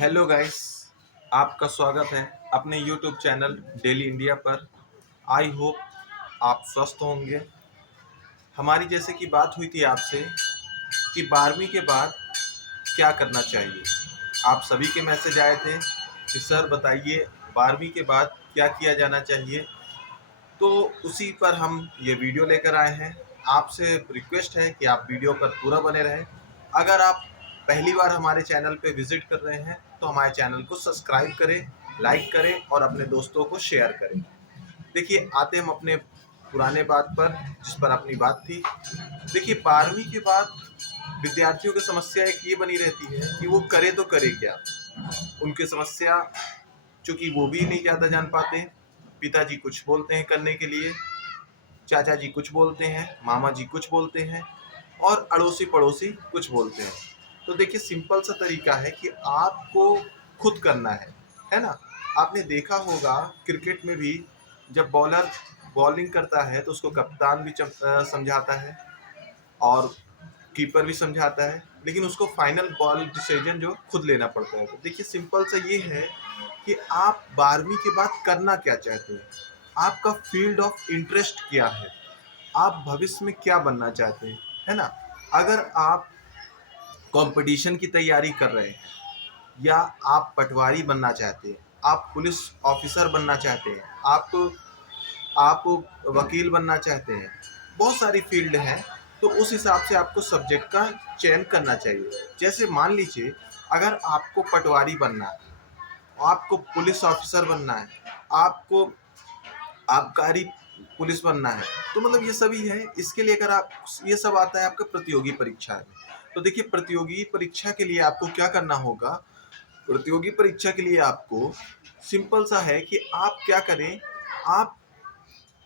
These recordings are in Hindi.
हेलो गाइस, आपका स्वागत है अपने यूट्यूब चैनल डेली इंडिया पर। आई होप आप स्वस्थ होंगे। हमारी जैसे कि बात हुई थी आपसे कि 12वीं के बाद क्या करना चाहिए। आप सभी के मैसेज आए थे कि सर बताइए 12वीं के बाद क्या किया जाना चाहिए। तो उसी पर हम ये वीडियो लेकर आए हैं। आपसे रिक्वेस्ट है कि आप वीडियो पर पूरा बने रहें। अगर आप पहली बार हमारे चैनल पे विजिट कर रहे हैं तो हमारे चैनल को सब्सक्राइब करें, लाइक करें और अपने दोस्तों को शेयर करें। देखिए, आते हम अपने पुराने बात पर, जिस पर अपनी बात थी। देखिए, 12वीं के बाद विद्यार्थियों की समस्या एक ये बनी रहती है कि वो करे तो करे क्या। उनकी समस्या, चूंकि वो भी नहीं ज़्यादा जान पाते, पिताजी कुछ बोलते हैं करने के लिए, चाचा जी कुछ बोलते हैं, मामा जी कुछ बोलते हैं और अड़ोसी पड़ोसी कुछ बोलते हैं। तो देखिए, सिंपल सा तरीका है कि आपको खुद करना है ना। आपने देखा होगा क्रिकेट में भी, जब बॉलर बॉलिंग करता है तो उसको कप्तान भी समझाता है और कीपर भी समझाता है, लेकिन उसको फाइनल बॉल डिसीजन जो खुद लेना पड़ता है। तो देखिए, सिंपल सा ये है कि आप 12वीं के बाद करना क्या चाहते हैं, आपका फील्ड ऑफ इंटरेस्ट क्या है, आप भविष्य में क्या बनना चाहते हैं, है ना। अगर आप कंपटीशन की तैयारी कर रहे हैं, या आप पटवारी बनना चाहते हैं, आप पुलिस ऑफिसर बनना चाहते हैं, आप वकील बनना चाहते हैं, बहुत सारी फील्ड हैं। तो उस हिसाब से आपको सब्जेक्ट का चयन करना चाहिए। जैसे मान लीजिए, अगर आपको पटवारी बनना है, आपको पुलिस ऑफिसर बनना है, आपको आबकारी पुलिस बनना है, तो मतलब ये सभी है। इसके लिए अगर आप, ये सब आता है आपका प्रतियोगी परीक्षा में। तो देखिए, प्रतियोगी परीक्षा के लिए आपको क्या करना होगा। प्रतियोगी परीक्षा के लिए आपको सिंपल सा है कि आप क्या करें, आप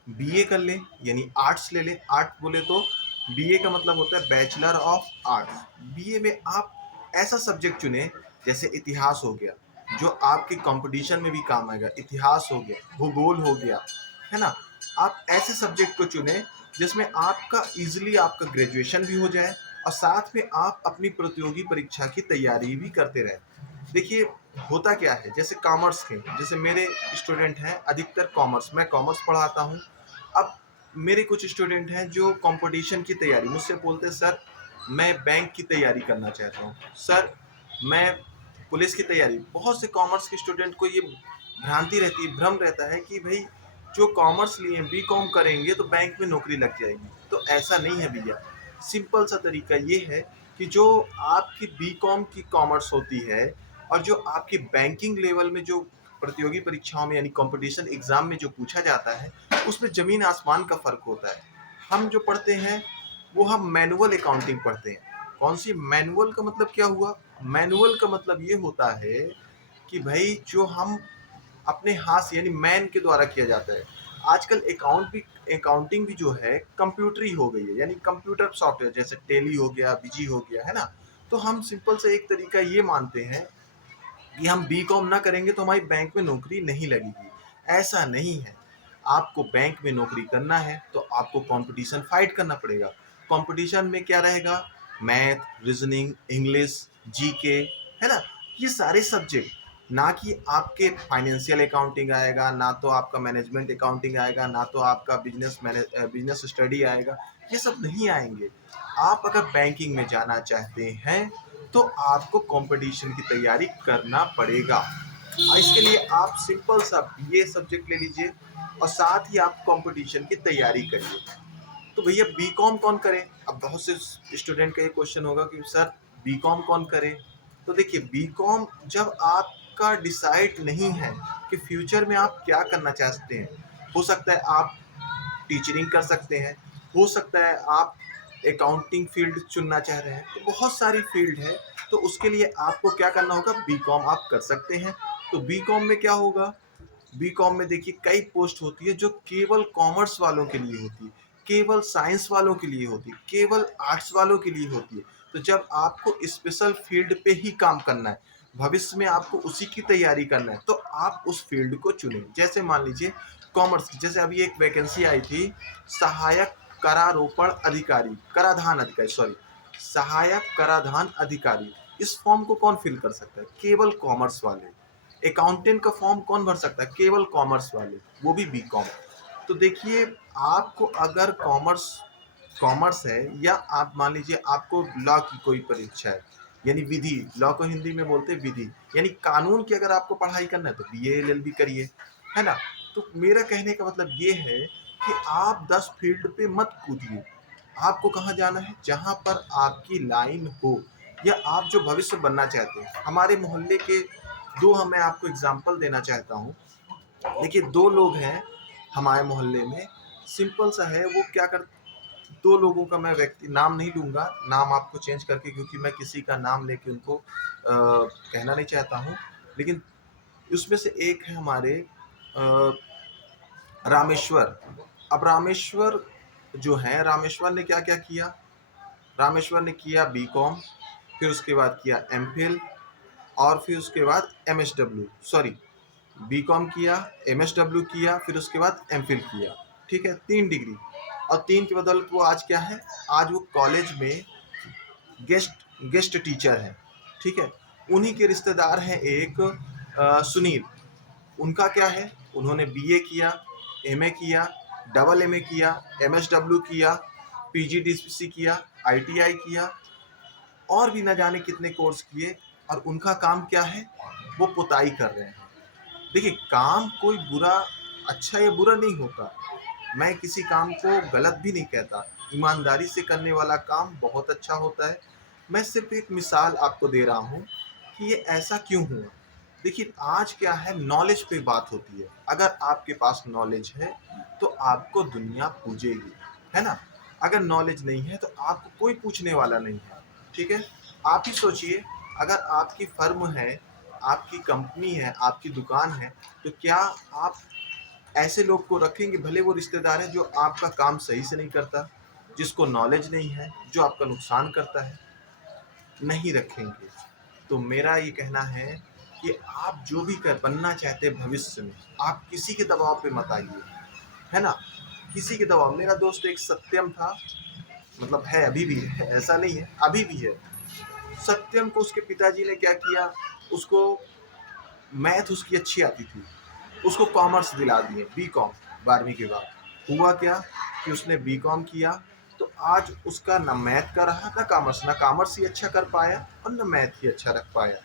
बीए कर लें, यानी आर्ट्स ले लें। आर्ट बोले तो बीए का मतलब होता है बैचलर ऑफ आर्ट्स। बीए में आप ऐसा सब्जेक्ट चुनें, जैसे इतिहास हो गया, जो आपके कंपटीशन में भी काम आएगा। इतिहास हो गया, भूगोल हो गया, है ना। आप ऐसे सब्जेक्ट को चुनें जिसमें आपका इजीली आपका ग्रेजुएशन भी हो जाए और साथ में आप अपनी प्रतियोगी परीक्षा की तैयारी भी करते रहें। देखिए, होता क्या है, जैसे कॉमर्स के, जैसे मेरे स्टूडेंट हैं अधिकतर कॉमर्स, मैं कॉमर्स पढ़ाता हूँ। अब मेरे कुछ स्टूडेंट हैं जो कंपटीशन की तैयारी मुझसे बोलते हैं, सर मैं बैंक की तैयारी करना चाहता हूँ, सर मैं पुलिस की तैयारी। बहुत से कॉमर्स के स्टूडेंट को ये भ्रांति रहती है, भ्रम रहता है कि भाई जो कॉमर्स लिए बी कॉम करेंगे तो बैंक में नौकरी लग जाएगी। तो ऐसा नहीं है भैया। सिंपल सा तरीका ये है कि जो आपकी बी कॉम की कॉमर्स होती है और जो आपकी बैंकिंग लेवल में जो प्रतियोगी परीक्षाओं में, यानी कंपटीशन एग्जाम में जो पूछा जाता है, उसमें जमीन आसमान का फर्क होता है। हम जो पढ़ते हैं वो हम मैनुअल अकाउंटिंग पढ़ते हैं। कौन सी मैनुअल का मतलब क्या हुआ? मैनुअल का मतलब ये होता है कि भाई जो हम अपने हाथ से, यानी मैन के द्वारा किया जाता है। आजकल अकाउंटिंग भी जो है कंप्यूटरी हो गई है, यानी कंप्यूटर सॉफ्टवेयर, जैसे टेली हो गया, विजी हो गया, है ना। तो हम सिंपल से एक तरीका ये मानते हैं कि हम बी कॉम ना करेंगे तो हमारी बैंक में नौकरी नहीं लगेगी। ऐसा नहीं है। आपको बैंक में नौकरी करना है तो आपको कंपटीशन फाइट करना पड़ेगा। कंपटीशन में क्या रहेगा? मैथ, रीजनिंग, इंग्लिश, जीके, है ना। ये सारे सब्जेक्ट, ना कि आपके फाइनेंशियल अकाउंटिंग आएगा, ना तो आपका मैनेजमेंट अकाउंटिंग आएगा, ना तो आपका बिजनेस स्टडी आएगा। ये सब नहीं आएंगे। आप अगर बैंकिंग में जाना चाहते हैं तो आपको कंपटीशन की तैयारी करना पड़ेगा। इसके लिए आप सिंपल सा बीए सब्जेक्ट ले लीजिए और साथ ही आप कंपटीशन की तैयारी करिए। तो भैया बी कॉम कौन करे? अब बहुत से स्टूडेंट का ये क्वेश्चन होगा कि सर बी कॉम कौन करे। तो देखिए, बी कॉम जब आपका डिसाइड नहीं है कि फ्यूचर में आप क्या करना चाहते हैं, हो सकता है आप टीचिंग कर सकते हैं, हो सकता है आप अकाउंटिंग फील्ड चुनना चाह रहे हैं, तो बहुत सारी फील्ड है। तो उसके लिए आपको क्या करना होगा? बी कॉम आप कर सकते हैं। तो बी कॉम में क्या होगा? बी कॉम में देखिए कई पोस्ट होती है जो केवल कॉमर्स वालों के लिए होती है, केवल साइंस वालों के लिए होती है, केवल आर्ट्स वालों के लिए होती है। तो जब आपको स्पेशल फील्ड पे ही काम करना है, भविष्य में आपको उसी की तैयारी करना है, तो आप उस फील्ड को चुनें। जैसे मान लीजिए कॉमर्स की, जैसे अभी एक वैकेंसी आई थी, सहायक करारोपण अधिकारी, कराधान अधिकारी, सॉरी, सहायक कराधान अधिकारी। इस फॉर्म को कौन फिल कर सकता है? केवल कॉमर्स वाले। अकाउंटेंट का फॉर्म कौन भर सकता है? केवल कॉमर्स वाले, वो भी बीकॉम। तो देखिए, आपको अगर कॉमर्स कॉमर्स है, या आप मान लीजिए आपको लॉ की कोई परीक्षा है, यानी विधि, लॉ को हिंदी में बोलते हैं विधि, यानी कानून की अगर आपको पढ़ाई करना है तो बीए एलएलबी करिए, है ना? तो मेरा कहने का मतलब ये है कि आप 10 फील्ड पे मत कूदिए। आपको कहाँ जाना है? जहाँ पर आपकी लाइन हो, या आप जो भविष्य बनना चाहते हैं। हमारे मोहल्ले के मैं आपको एग्जाम्पल देना चाहता हूँ। देखिए, 2 लोग हैं हमारे मोहल्ले में, सिंपल सा है, वो क्या कर 2 लोगों का मैं व्यक्ति नाम नहीं लूँगा, नाम आपको चेंज करके, क्योंकि मैं किसी का नाम लेके उनको कहना नहीं चाहता हूँ। लेकिन उसमें से एक है हमारे अ, रामेश्वर। अब रामेश्वर जो हैं, रामेश्वर ने क्या-क्या किया? रामेश्वर ने किया बीकॉम, फिर उसके बाद किया एमफिल, और फिर उसके बाद एमएसडब्ल्यू, सॉरी, बीकॉम किया, एमएसडब्ल्यू किया, फिर उसके बाद एमफिल किया। ठीक है? 3 डिग्री, और 3 की बदौलत वो आज क्या है? आज वो कॉलेज में गेस्ट गेस्ट टीचर हैं। ठीक है? उन्हीं के रिश्तेदार हैं एक सुनील। उनका क्या है? उन्होंने बीए किया, एमए किया, डबल एमए किया, एमएसडब्ल्यू किया, पीजीडीसीपी किया, आईटीआई किया, और भी न जाने कितने कोर्स किए, और उनका काम क्या है? वो पुताई कर रहे हैं। देखिए, काम कोई बुरा, अच्छा या बुरा नहीं होता। मैं किसी काम को गलत भी नहीं कहता। ईमानदारी से करने वाला काम बहुत अच्छा होता है। मैं सिर्फ एक मिसाल आपको दे रहा हूँ कि ये ऐसा क्यों हुआ। देखिए, आज क्या है, नॉलेज पे बात होती है। अगर आपके पास नॉलेज है तो आपको दुनिया पूजेगी, है ना? अगर नॉलेज नहीं है तो आपको कोई पूछने वाला नहीं है। ठीक है? आप ही सोचिए, अगर आपकी फर्म है, आपकी कंपनी है, आपकी दुकान है, तो क्या आप ऐसे लोग को रखेंगे, भले वो रिश्तेदार है, जो आपका काम सही से नहीं करता, जिसको नॉलेज नहीं है, जो आपका नुकसान करता है? नहीं रखेंगे। तो मेरा ये कहना है कि आप जो भी कर बनना चाहते हैं भविष्य में, आप किसी के दबाव पे मत आइए, है ना? किसी के दबाव, मेरा दोस्त एक सत्यम था, मतलब है, अभी भी है, ऐसा नहीं है, अभी भी है। सत्यम को उसके पिताजी ने क्या किया, उसको मैथ उसकी अच्छी आती थी, उसको कॉमर्स दिला दिए, बीकॉम, 12वीं के बाद। हुआ क्या कि उसने बीकॉम किया, तो आज उसका ना मैथ का रहा, ना कॉमर्स ही अच्छा कर पाया, और ना मैथ ही अच्छा रख पाया।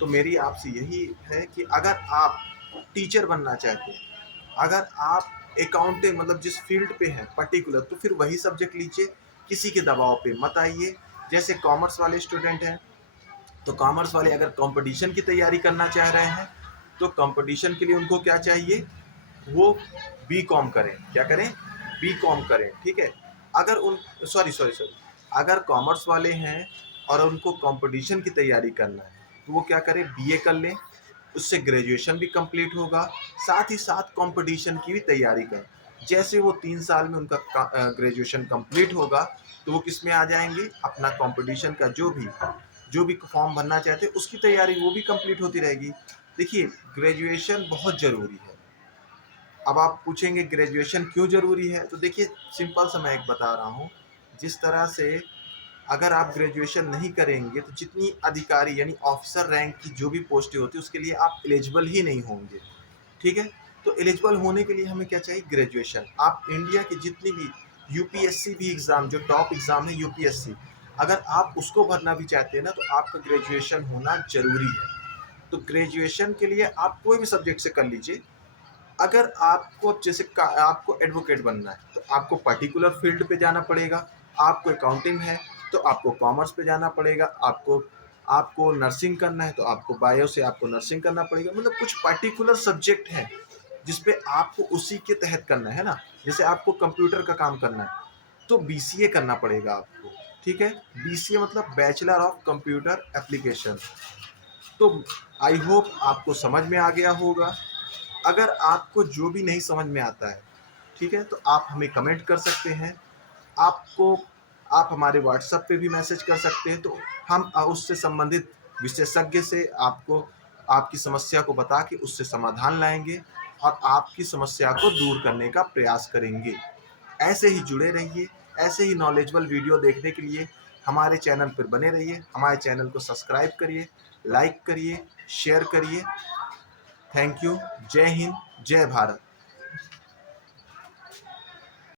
तो मेरी आपसे यही है कि अगर आप टीचर बनना चाहते हैं, अगर आप अकाउंटिंग, मतलब जिस फील्ड पे हैं पर्टिकुलर, तो फिर वही सब्जेक्ट लीजिए, किसी के दबाव पे मत आइए। जैसे कॉमर्स वाले स्टूडेंट हैं, तो कॉमर्स वाले अगर कंपटीशन की तैयारी करना चाह रहे हैं, तो कंपटीशन के लिए उनको क्या चाहिए? वो बी कॉम करें। क्या करें? बी कॉम करें। ठीक है? अगर उन सॉरी सॉरी सॉरी अगर कॉमर्स वाले हैं और उनको कंपटीशन की तैयारी करना है, तो वो क्या करें? बीए कर लें, उससे ग्रेजुएशन भी कंप्लीट होगा, साथ ही साथ कंपटीशन की भी तैयारी करें। जैसे वो 3 साल में उनका ग्रेजुएशन कंप्लीट होगा, तो वो किस में आ जाएंगे? अपना कंपटीशन का जो भी फॉर्म भरना चाहते हैं, उसकी तैयारी वो भी कंप्लीट होती रहेगी। देखिए, ग्रेजुएशन बहुत ज़रूरी है। अब आप पूछेंगे ग्रेजुएशन क्यों ज़रूरी है? तो देखिए, सिंपल सा मैं एक बता रहा हूँ। जिस तरह से अगर आप ग्रेजुएशन नहीं करेंगे, तो जितनी अधिकारी यानी ऑफिसर रैंक की जो भी पोस्टें होती है, उसके लिए आप एलिजिबल ही नहीं होंगे। ठीक है? तो एलिजिबल होने के लिए हमें क्या चाहिए? ग्रेजुएशन। आप इंडिया की जितनी भी यूपीएससी भी एग्ज़ाम, जो टॉप एग्ज़ाम है यूपीएससी, अगर आप उसको भरना भी चाहते हैं ना, तो आपका ग्रेजुएशन होना ज़रूरी है। तो ग्रेजुएशन के लिए आप कोई भी सब्जेक्ट से कर लीजिए। अगर आपको अब जैसे आपको एडवोकेट बनना है, तो आपको पर्टिकुलर फील्ड पे जाना पड़ेगा। आपको अकाउंटिंग है, तो आपको कॉमर्स पे जाना पड़ेगा। आपको आपको नर्सिंग करना है, तो आपको बायो से आपको नर्सिंग करना पड़ेगा। मतलब कुछ पर्टिकुलर सब्जेक्ट हैं जिसपे आपको उसी के तहत करना है ना। जैसे आपको कंप्यूटर का काम करना है, तो बीसीए करना पड़ेगा आपको। ठीक है? बीसीए मतलब बैचलर ऑफ कंप्यूटर एप्लीकेशन। तो आई होप आपको समझ में आ गया होगा। अगर आपको जो भी नहीं समझ में आता है, ठीक है, तो आप हमें कमेंट कर सकते हैं। आपको आप हमारे व्हाट्सएप पे भी मैसेज कर सकते हैं, तो हम उससे संबंधित विशेषज्ञ से आपको आपकी समस्या को बता के उससे समाधान लाएंगे, और आपकी समस्या को दूर करने का प्रयास करेंगे। ऐसे ही जुड़े रहिए। ऐसे ही नॉलेजेबल वीडियो देखने के लिए हमारे चैनल पर बने रहिए, हमारे चैनल को सब्सक्राइब करिए, लाइक करिए, शेयर करिए। Thank you. जय हिंद, जय भारत।